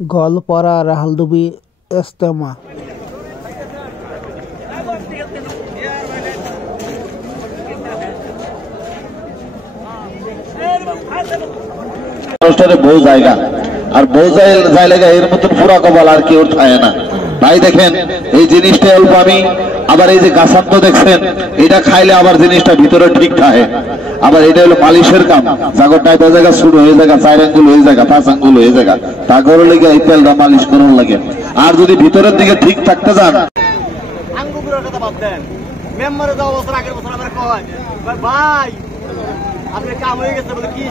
গোয়ালপাড়া রাহালদুবি ইজতেমা। বহু জায়গা আর বহু জায়গা এর মতন পুরা কপাল আর কেউ থাকে না ভাই। দেখেন এই জিনিসটা অল্প আমি আবার এই যে গাছান্ত দেখছেন এটা খাইলে আবার জিনিসটা ভিতরে ঠিক থাকে। আবার এটা হলো মালিশের কাম, জাগরটায় জায়গা শুরু হয়ে জায়গা 4 আঙ্গুল হয়ে জায়গা 5 আঙ্গুল হয়ে জায়গা তা করে লেগে এই তেলটা মালিশ করার লাগে। আর যদি ভিতরের দিকে ঠিক থাকতে যান ভাই আপনার কাম হয়ে গেছে বলে কি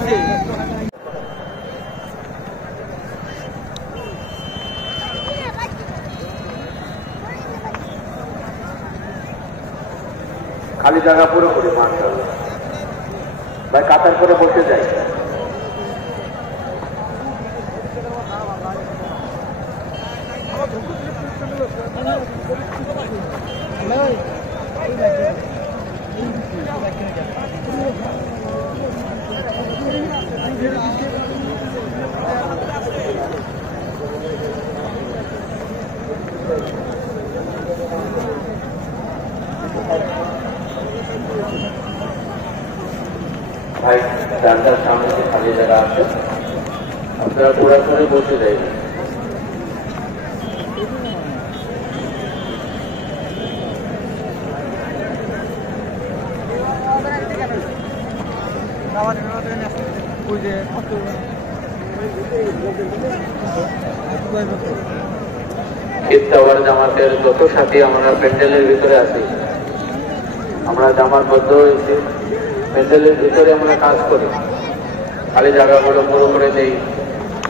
খালি জায়গা পুরোপুরি মাশাআল্লাহ ভাই কাতার করে বসে যাই। ভাই ডাক্তার সামনে যে খালি জায়গা আছে আপনারা পুরা করে বসে যাইবেন। ইফতার জামাতের যত সাথী আমরা প্যান্ডেলের ভিতরে আছি, আমরা জামাত বদ্ধ হয়েছি, প্যান্ডেলের ভিতরে আমরা কাজ করি। খালি জায়গাগুলো পুরো করে দেই,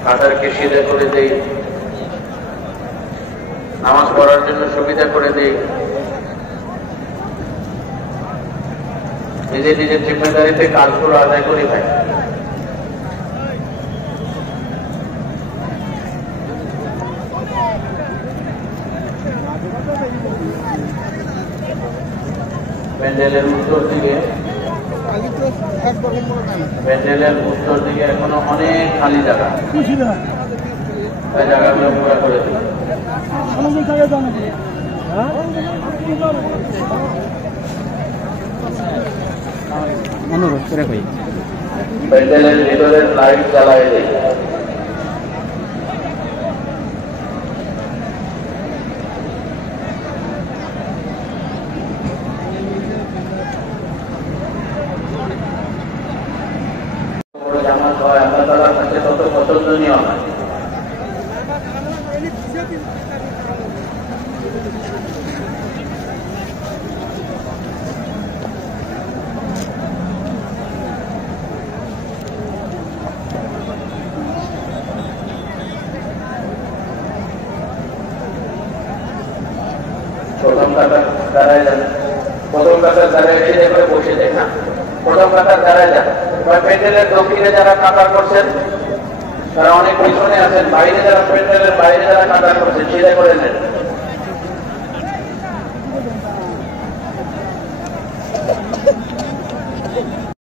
কাতারকে সিধে করে দেই, নামাজ পড়ার জন্য সুবিধা করে দেই। নিজের নিজের জিম্মেদারিতে কাজগুলো আদায় করি ভাই। প্যান্ডেলের উত্তর দিকে এখনো অনেক খালি জায়গা, জায়গাগুলো পুরো করে দিই। অনুরোধ করে কই প্যান্ডেলের ভিতরের লাইট জ্বালায় দিই। জামাত হয় আল্লাহ তাআলার কাছে তত পছন্দনীয় হয়। প্রথম কাতার দাঁড়ায় যান, প্রথম কাতার দাঁড়ায় এসে করে বসে যায় না, প্রথম কাতার দাঁড়ায় যান। প্যান্ডেলের দক্ষিণে যারা কাতার করছেন তারা অনেক পিছনে আছেন, বাইরে যারা প্যান্ডেলের বাইরে যারা কাতার করছেন সেটা করে নেন।